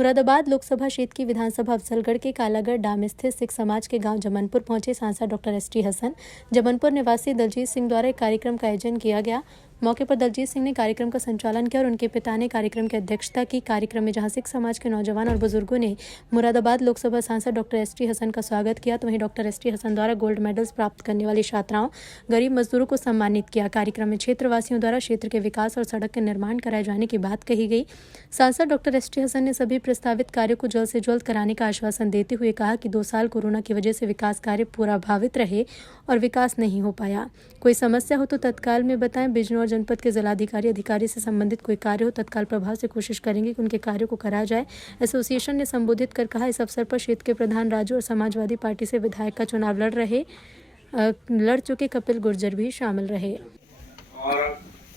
मुरादाबाद लोकसभा क्षेत्र की विधानसभा अफजलगढ़ के कालागढ़ डाम स्थित सिख समाज के गांव जमनपुर पहुंचे सांसद डॉक्टर एसटी हसन। जमनपुर निवासी दलजीत सिंह द्वारा एक कार्यक्रम का आयोजन किया गया। मौके पर दलजीत सिंह ने कार्यक्रम का संचालन किया और उनके पिता ने कार्यक्रम की अध्यक्षता की। कार्यक्रम में जहां सिख समाज के नौजवान और बुजुर्गों ने मुरादाबाद लोकसभा सांसद डॉक्टर एसटी हसन का स्वागत किया, तो वहीं डॉक्टर एसटी हसन द्वारा गोल्ड मेडल्स प्राप्त करने वाली छात्राओं, गरीब मजदूरों को सम्मानित किया। कार्यक्रम में क्षेत्रवासियों द्वारा क्षेत्र के विकास और सड़क के निर्माण कराए जाने की बात कही गई। सांसद डॉक्टर एसटी हसन ने सभी प्रस्तावित कार्यों को जल्द से जल्द कराने का आश्वासन देते हुए कहा कि 2 साल कोरोना की वजह से विकास कार्य पूरा बाधित रहे और विकास नहीं हो पाया। कोई समस्या हो तो तत्काल में बताएं। बिजनौर जनपद के जिलाधिकारी से संबंधित कोई कार्य हो तत्काल प्रभाव से कोशिश करेंगे कि उनके कार्यों को कराया जाए। एसोसिएशन ने संबोधित कर कहा, इस अवसर पर क्षेत्र के प्रधान राजू और समाजवादी पार्टी से विधायक का चुनाव लड़ चुके कपिल गुर्जर भी शामिल रहे। और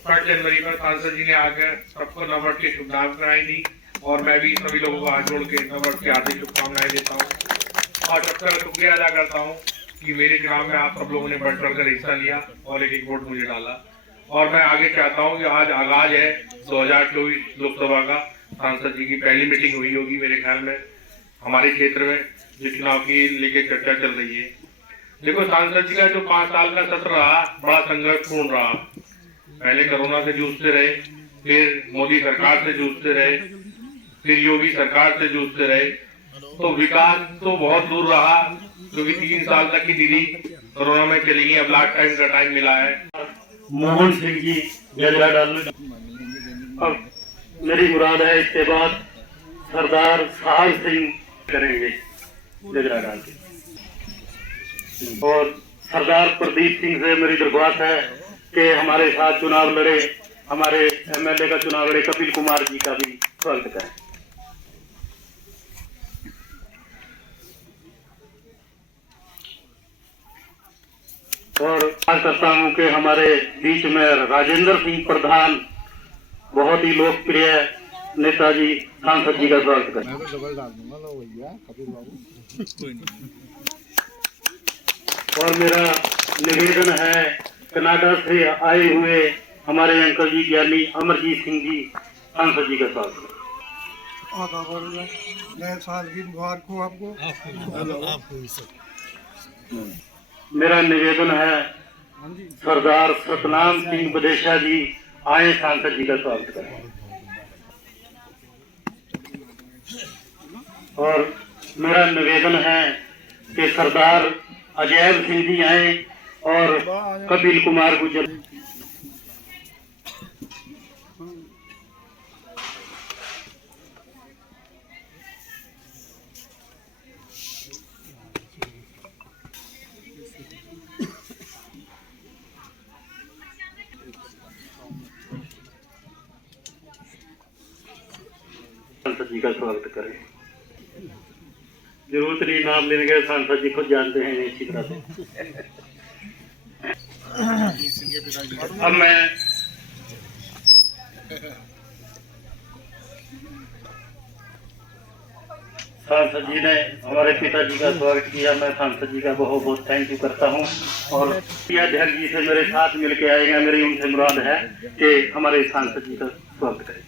1 जनवरी पर सांसद जी ने आकर सबको नववर्ष की शुभकामनाएं दी और मैं भी सभी लोगों को हाथ जोड़ के नववर्ष की हार्दिक शुभकामनाएं देता हूँ और सबका शुक्रिया अदा करता हूँ कि मेरे चुनाव में आप सब लोगों ने बढ़ चढ़ कर हिस्सा लिया और एक वोट मुझे डाला। और मैं आगे चाहता हूँ कि आज आगाज है 2024 लोकसभा का। सांसद जी की पहली मीटिंग हुई होगी मेरे ख्याल में हमारे क्षेत्र में, जो चुनाव की लेके चर्चा चल रही है। देखो, सांसद जी का जो 5 साल का सत्र रहा बड़ा संघर्षपूर्ण रहा। पहले कोरोना से जूझते रहे, फिर मोदी सरकार से जूझते रहे, फिर योगी सरकार से जूझते रहे। तो विकास तो बहुत दूर रहा क्योंकि 3 साल तक की दीदी कोरोना में चली गई। अब लास्ट टाइम का टाइम मिला है। मोहन सिंह जी गजरा डालने, अब मेरी मुराद है इसके बाद सरदार साहब सिंह करेंगे गजरा डाल के। और सरदार प्रदीप सिंह से मेरी दरख्वास्त है कि हमारे साथ चुनाव लड़े, हमारे एमएलए का चुनाव लड़े कपिल कुमार जी का भी स्वागत करें। और आशा करता हूं कि हमारे बीच में राजेंद्र सिंह प्रधान, बहुत ही लोकप्रिय नेताजी, सांसद जी का स्वागत करें। और मेरा निवेदन है कनाडा से आए हुए हमारे अंकल जी ज्ञानी अमरजीत सिंह जी, सांसद जी का स्वागत करें। नए साल की मुबारक हो आपको। मेरा निवेदन है सरदार सतनाम सिंह बदेशा जी आए, सांसद जी का स्वागत करें। और मेरा निवेदन है कि सरदार अजैब सिंह जी आए और कपिल कुमार गुर्जर। सांसद जी का स्वागत करें। जरूरत नहीं नाम लेने के, सांसद जी खुद जानते हैं इसी तरह से। अब मैं सांसद जी ने हमारे पिताजी का स्वागत किया, मैं सांसद जी का बहुत बहुत थैंक यू करता हूं। और अध्यक्ष जी से मेरे साथ मिलके आएगा, मेरी उनसे मुराद है कि हमारे सांसद जी का स्वागत करें।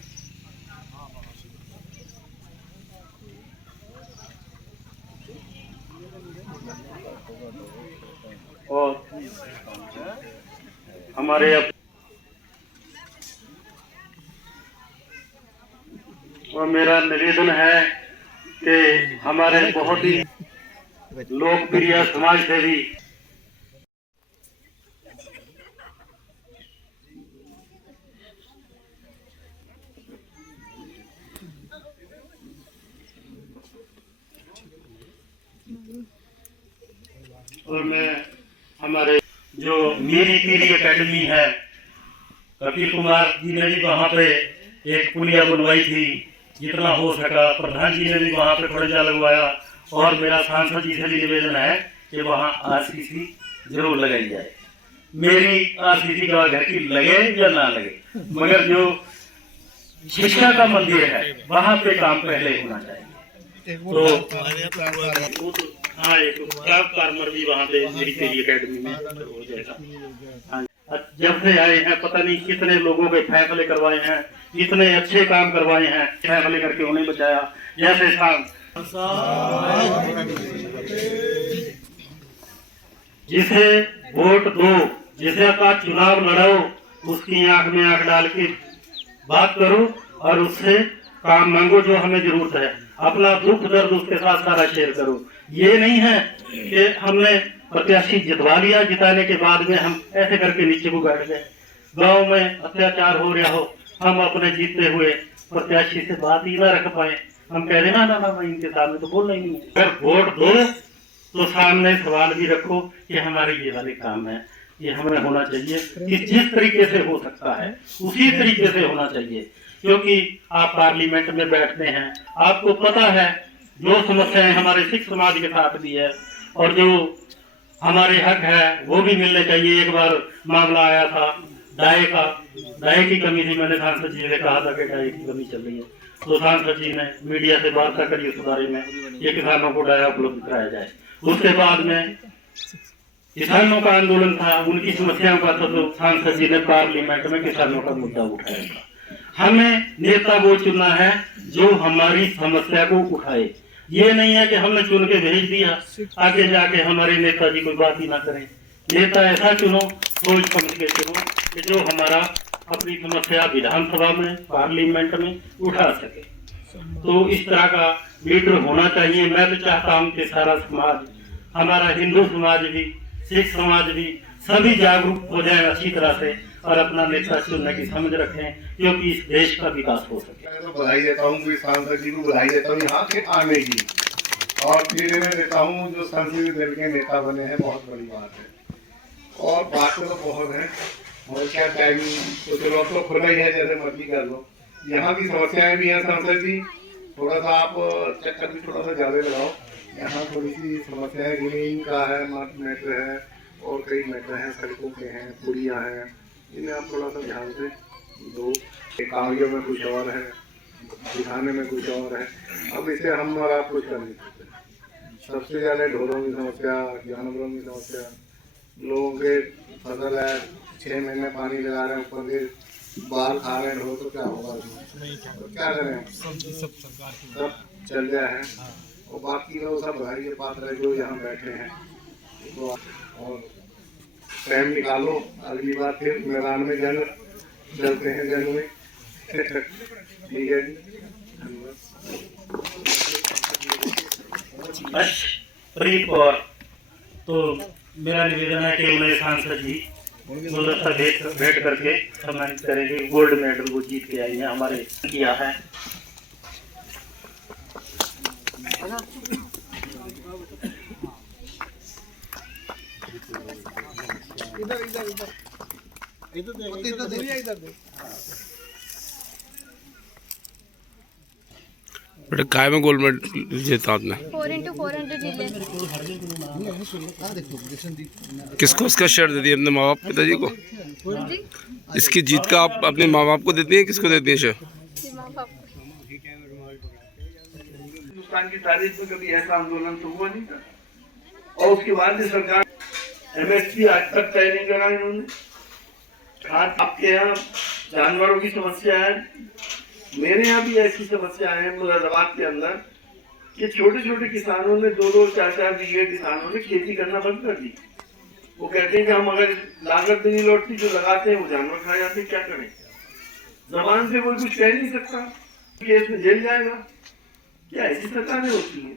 और हमारे और मेरा निवेदन है कि हमारे बहुत ही लोकप्रिय समाज सेवी और मैं हमारे जो मेरी पीढ़ी एकेडमी है, कपिल कुमार जी ने भी वहाँ पे एक पुलिया बनवाई थी, जितना हो सका। प्रधान जी ने भी वहाँ पे खर्चा लगवाया। और मेरा सांसद जी से भी निवेदन है कि वहाँ आरसीसी जरूर लगाई जाए। मेरी आरसीसी का घर की लगे या ना लगे, मगर जो शिक्षा का मंदिर है वहाँ पे काम पहले होना चाहिए। तो हाँ, एक क्राफ्ट फार्मर भी वहाँ पे मेरी अकेडमी में हो जाएगा। हाँ। जब से आए हैं पता नहीं कितने लोगों के फैसले करवाए हैं, कितने अच्छे काम करवाए हैं, फैसले करके उन्हें बचाया। जैसे जिसे वोट दो, जिसे का चुनाव लड़ो, उसकी आंख में आंख डाल के बात करो और उससे काम मांगो जो हमें जरूरत है। अपना दुख दर्द उसके साथ सारा शेयर करो। ये नहीं है कि हमने प्रत्याशी जितवा लिया, जिताने के बाद में हम ऐसे करके नीचे को बैठ गए। गांव में अत्याचार हो रहा हो, हम अपने जीतते हुए प्रत्याशी से बात ही ना रख पाए, हम कह रहे ना इनके सामने तो बोलना ही नहीं। अगर वोट दो तो सामने सवाल भी रखो कि हमारे ये वाले काम है, ये हमें होना चाहिए कि जिस तरीके से हो सकता है उसी तरीके से होना चाहिए। क्योंकि आप पार्लियामेंट में बैठते हैं, आपको पता है जो समस्याएं हमारे सिख समाज के साथ भी है और जो हमारे हक है वो भी मिलने चाहिए। एक बार मामला आया था डाय की कमी थी, मैंने सांसद जी ने कहा था कि डाय की कमी चल रही है, तो सांसद जी ने मीडिया से वार्ता करी उस बारे में ये किसानों को डाया उपलब्ध कराया जाए। उसके बाद में किसानों का आंदोलन था, उनकी समस्याओं का था, तो सांसद जी ने पार्लियामेंट में किसानों का मुद्दा उठाया था। हमें नेता वो चुनना है जो हमारी समस्या को उठाए। ये नहीं है कि हमने चुन के भेज दिया, आगे जाके हमारे नेताजी कोई बात ही ना करें। नेता ऐसा चुनो, सोच समझ के चुनो कि जो हमारा अपनी समस्या विधानसभा में, पार्लियामेंट में उठा सके। तो इस तरह का लीडर होना चाहिए। मैं तो चाहता हूँ कि सारा समाज, हमारा हिंदू समाज भी, सिख समाज भी, सभी जागरूक हो जाए अच्छी तरह से और अपना नेता चुनने की समझ रखें, क्योंकि इस देश का विकास हो सके। मैं तो बधाई देता हूँ कि सांसद जी को बधाई देता हूँ यहाँ के आने की, और फिर इन्हें देता हूँ जो संसदीय दल के नेता बने हैं, बहुत बड़ी बात है। और बातें तो बहुत है और क्या टाइम तो चलो अब तो खुला ही है, जैसे मर्जी कर लो। यहाँ की समस्याएं भी हैं सांसद जी, थोड़ा सा आप चक्कर भी थोड़ा सा ज़्यादा लगाओ। यहाँ थोड़ी सी समस्याएं जमीन का है, मैटर है और कई मैटर हैं, सड़कों के हैं, पुलियाँ हैं, इन्हें आप थोड़ा सा ध्यान से दो। कागजों में कुछ और है, दिखाने में कुछ और है। अब इसे हम और आप कुछ कर नहीं सकते। सबसे ज़्यादा ढोरों की समस्या, जानवरों की समस्या, लोगों के फसल है 6 महीने पानी लगा रहे हैं, ऊपर के बाल खा रहे हैं ढोर, तो क्या होगा? तो क्या करें, सब चल गया है। और बाकी लोग सब भाई के पात्र है जो यहाँ बैठे हैं, तो और टाइम निकालो, अगली बार फिर मैदान में जंग चलते हैं, जंग में। ठीक है जी, प्रीत कौर, तो मेरा निवेदन है कि उन्हें सांसद जी गुलदस्ता भेंट करके सम्मानित करेंगे। गोल्ड मेडल वो जीत के आई है, हमारे किया है। बेटा काय में गोल्ड मेडल जीता आपने? 4x400 relay. किसको इसका शेयर दे दिया? अपने माँ बाप पिताजी को? जी? इसकी जीत का आप अपने माँ बाप को देती हैं, किसको देती हैं शेयर? माँ बाप। हिंदुस्तान की तारीख में कभी ऐसा आंदोलन तो हुआ नहीं था। और उसके बाद भी सरकार MSP आज तक तय नहीं करा इन्होंने। आपके यहाँ जानवरों की समस्या है, मेरे यहाँ भी ऐसी समस्या है मुरादाबाद के अंदर कि छोटे छोटे किसानों ने 2-2, 4-4 बीघे किसानों ने खेती करना बंद कर दी। वो कहते हैं कि हम अगर लागत भी नहीं लौटती जो लगाते हैं वो जानवर खा जाते हैं, क्या करें? जबान से कोई कुछ कह नहीं सकता, केस में जेल जाएगा। क्या ऐसी सरकारें होती हैं?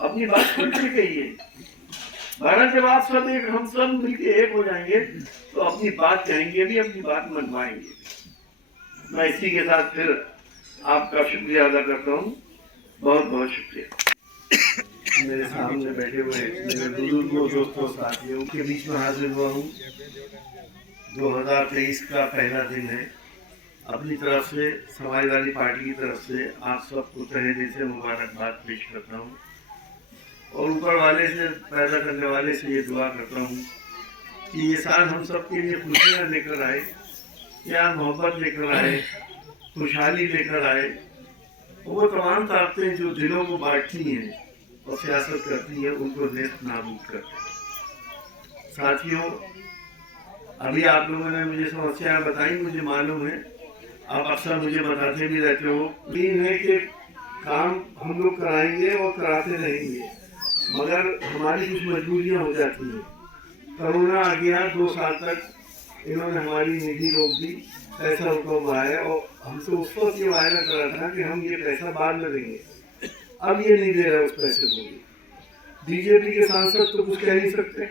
अपनी बात खुल के कहिए। भारत जब आप सब एक, हम सब मिलके एक हो जाएंगे तो अपनी बात कहेंगे भी, अपनी बात मनवाएंगे। मैं इसी के साथ फिर आपका शुक्रिया अदा करता हूँ, बहुत बहुत शुक्रिया। मेरे सामने बैठे हुए मेरे बुजुर्गों, दोस्तों, साथियों के बीच में हाजिर हुआ हूँ। 2023 का पहला दिन है। अपनी तरफ से, समाजवादी पार्टी की तरफ से आप सबको तहे दिल से मुबारकबाद पेश करता हूँ और ऊपर वाले से, पैदा करने वाले से ये दुआ करता हूँ कि ये साल हम सबके लिए खुशियाँ लेकर आए, प्यार मोहब्बत लेकर आए, खुशहाली लेकर आए। वो तमाम ताकतें जो दिलों को बांटती हैं और सियासत करती हैं, उनको नेस्त नाबूद करते हैं। साथियों, अभी आप लोगों ने मुझे समस्याएं बताई, मुझे मालूम है, आप अक्सर मुझे बताते भी रहते हो। दिन है कि काम हम लोग कराएंगे और कराते रहेंगे, मगर हमारी कुछ मजबूरियां हो जाती हैं। कोरोना आ गया, 2 साल तक इन्होंने हमारी निधि रोक दी, पैसा रुका हुआ है, और हमसे उस वक्त ये वायदा करा था कि हम ये पैसा बाद में देंगे। अब ये नहीं दे रहे उस पैसे को भी। बीजेपी के सांसद तो कुछ कह नहीं सकते,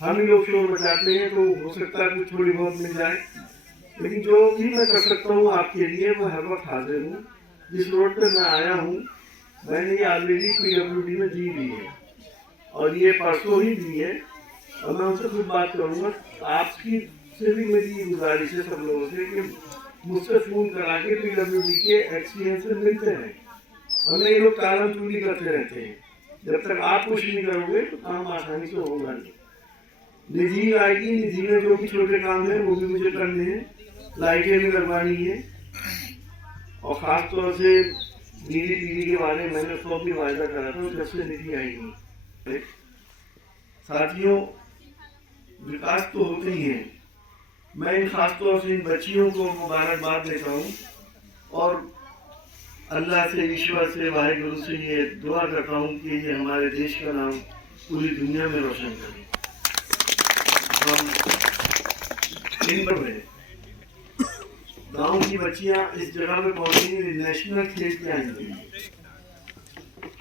हम ही लोग शोर मचाते हैं, तो हो सकता है कुछ थोड़ी बहुत मिल जाए, लेकिन जो भी मैं कर सकता हूँ आपके लिए मैं हर वक्त हाजिर हूँ। जिस रोड पे मैं आया हूँ मैंने ये ऑलरेडी PWD में दी भी है, और ये परसों ही दी है, और मैं उनसे कुछ बात करूँगा। आपकी से भी मेरी गुजारिश है सब लोगों से कि मुझसे फोन करा के PWD के एक्सपीरियंस से मिलते हैं, वरना ये लोग कारण चोरी करते रहते हैं। जब तक आप कुछ नहीं करोगे तो काम आसानी से होगा नहीं। निधि आएगी, निधि में जो भी छोटे काम है वो भी मुझे करने हैं, लाइटें भी लगवानी है, और खास तौर से नीली पीली के बारे में मैंने उसको भी वायदा करा था, जब से निधि आएगी। साथियों, विकास तो होते ही है। मैं इन खास तौर से इन बच्चियों को मुबारकबाद देता हूँ, और अल्लाह से, ईश्वर से, वाहिगुरु से ये दुआ करता हूँ कि ये हमारे देश का नाम पूरी दुनिया में रोशन करें। हम इन पर गाँव की बच्चियाँ इस जगह पे पहुँची, नेशनल खेल के आएंगी।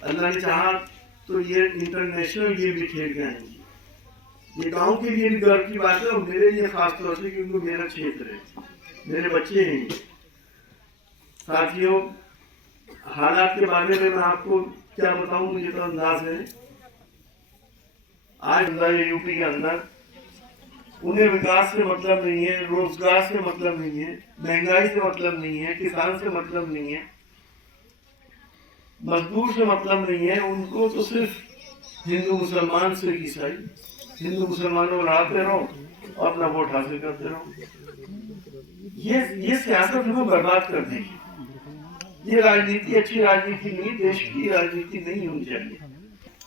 अल्लाह ने चाहा तो ये इंटरनेशनल गेम भी खेल के आएंगी। ये गांव के लिए भी गर्व की बात है, और मेरे लिए खास तौर से, क्योंकि मेरा क्षेत्र है, मेरे बच्चे हैं। साथियों, हालात के बारे में मैं आपको क्या बताऊं, मुझे तो अंदाज है। आज यूपी के अंदर उन्हें विकास से मतलब नहीं है, रोजगार से मतलब नहीं है, महंगाई से मतलब नहीं है, किसान से मतलब नहीं है, मजदूर से मतलब नहीं है। उनको तो सिर्फ हिंदू मुसलमान से ईसाई, हिंदू मुसलमानों लड़ाते रहो और अपना वोट हासिल करते रहो। ये सियासत हमें बर्बाद कर देगी। ये राजनीति अच्छी राजनीति नहीं, देश की राजनीति नहीं होनी चाहिए।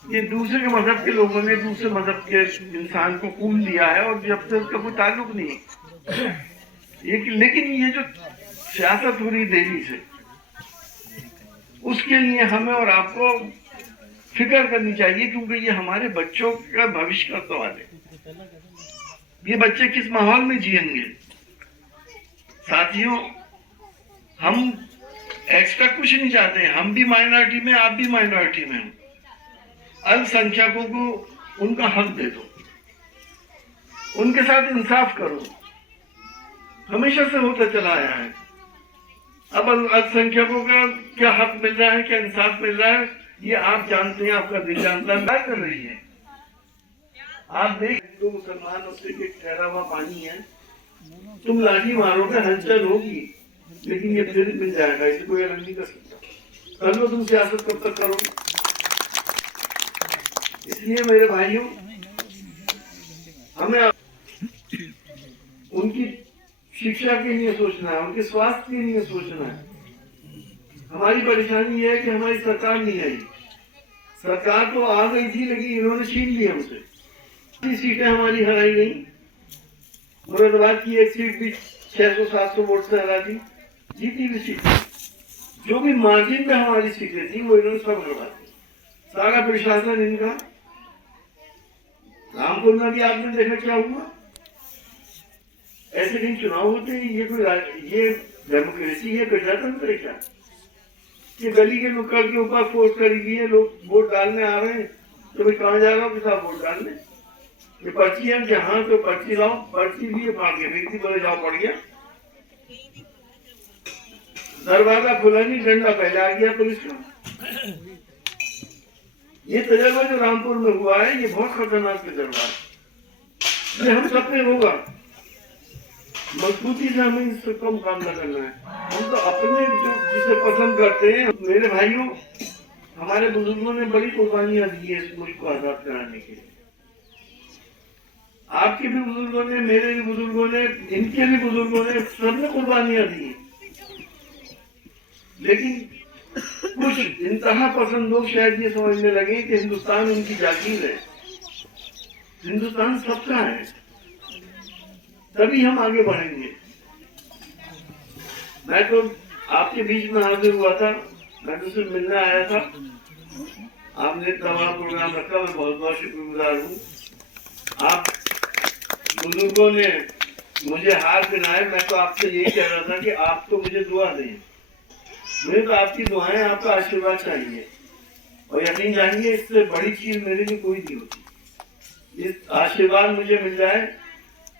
ये दूसरे के मजहब के लोगों ने दूसरे मजहब के इंसान को खून दिया है, और जब तक उसका कोई ताल्लुक नहीं है। लेकिन ये जो सियासत हो रही देवी से, उसके लिए हमें और आपको फिक्र करनी चाहिए, क्योंकि ये हमारे बच्चों का भविष्य का सवाल है। ये बच्चे किस माहौल में जिएंगे। साथियों, हम एक्स्ट्रा कुछ नहीं चाहते हैं, हम भी माइनॉरिटी में, आप भी माइनॉरिटी में हो। अल्पसंख्यकों को उनका हक दे दो, उनके साथ इंसाफ करो। हमेशा से होता चला आया है। अब अल्पसंख्यकों का क्या हक मिल रहा है, क्या इंसाफ मिल रहा है, ये आप जानते हैं, आपका दिल जानता है। क्या कर रही है आप देख, हिंदू मुसलमान उससे ठहरा हुआ पानी है। तुम लाठी मारोगे, हलचल होगी, लेकिन ये फिर मिल जाएगा, इसे कोई अलग नहीं कर सकता। कर लो तुम सियासत, कब तक करो। इसलिए मेरे भाइयों, हमें उनकी शिक्षा के लिए सोचना है, उनके स्वास्थ्य के लिए सोचना है। हमारी परेशानी यह है कि हमारी सरकार नहीं आई। सरकार तो आ गई थी, लेकिन इन्होंने छीन ली हमसे। सीटें हमारी हराई गई। मुरादाबाद की एक सीट भी 600-700 वोट से हरा दी, जीती भी सीट। जो भी मार्जिन में हमारी सीटें थी वो इन्होंने सब हरवा दी। सारा प्रशासन इनका। रामपुर में भी आपने देखा क्या हुआ। ऐसे कहीं चुनाव होते हैं? ये डेमोक्रेसी है, प्रजातंत्र है क्या? ये गली के नुक्कड़ के ऊपर फोर्स करी हुई है, लोग वोट डालने आ रहे हैं, तो भाई कहाँ जा रहा हूँ, किसान वोट डालने। ये पर्ची है, जहाँ तो पर्ची लाओ, पर्ची भी फाड़ के फेंक दी, बोले जाओ, पड़ गया। दरवाजा खुला नहीं, डंडा पहले आ गया पुलिस का। ये तजर्बा जो रामपुर में हुआ है, ये बहुत खतरनाक तजर्बा है। ये हम सब पे होगा। मजबूती से हमें इससे कम मुकाबला करना है। हम तो अपने जो जिसे पसंद करते हैं। मेरे भाइयों, हमारे बुजुर्गों ने बड़ी कुर्बानियां दी है इस मुल्क को आजाद कराने के लिए। आपके भी बुजुर्गों ने, मेरे भी बुजुर्गों ने, इनके भी बुजुर्गों ने, सबने कुर्बानियां दी। लेकिन कुछ इंतहा पसंद लोग शायद ये समझने लगे कि हिंदुस्तान उनकी जागीर है। हिंदुस्तान सबका है। तभी हम आगे बढ़ेंगे। मैं तो आपके बीच में हाजिर हुआ था, मैं तो सिर्फ मिलने आया था। आपने इतना बड़ा प्रोग्राम रखा, मैं बहुत बहुत शुक्रगुजार हूँ। आप बुजुर्गों ने मुझे हार पहनाए, मैं तो आपसे यही कह रहा था कि आप तो मुझे दुआ दें, मुझे तो आपकी दुआएं, आपका आशीर्वाद चाहिए। और यकीन जानिए इससे बड़ी चीज मेरे लिए कोई नहीं होती। इस आशीर्वाद मुझे मिल जाए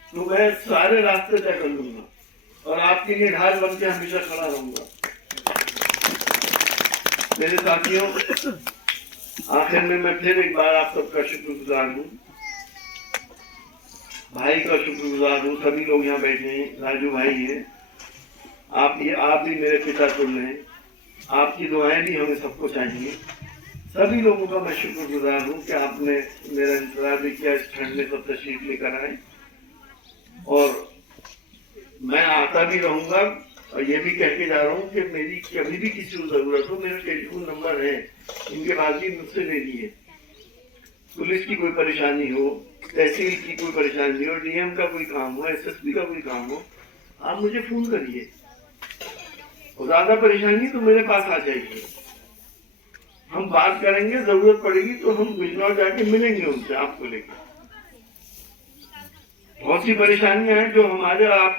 तो मैं सारे रास्ते तय कर लूंगा और आपके लिए ढाल बन के हमेशा खड़ा रहूंगा। मेरे साथियों, आखिर में मैं फिर एक बार आप सबका शुक्रगुजार हूँ, भाई का शुक्रगुजार हूँ। सभी लोग यहाँ बैठे हैं, राजू भाई हैं, आप भी मेरे पिता तुल्य हैं। आपकी दुआएं भी हमें सबको चाहिए। सभी लोगों का मैं शुक्रगुजार हूँ कि आपने मेरा इंतजार भी किया, इस ठंड में सब तशरीफ लेकर आए। और मैं आता भी रहूंगा और ये भी कह के जा रहा हूँ कि मेरी कभी भी किसी को जरूरत हो, मेरा टेलीफोन नंबर है, इनके बाद भी मुझसे ले लिए। पुलिस की कोई परेशानी हो, तहसील की कोई परेशानी हो, डीएम का कोई काम हो, एसएसपी का कोई काम हो, आप मुझे फोन करिए। और ज्यादा परेशानी तो मेरे पास आ जाइए, हम बात करेंगे, जरूरत पड़ेगी तो हम बिजनौर जाके मिलेंगे उनसे, आपको लेकर। बहुत सी परेशानियां हैं जो हमारे आप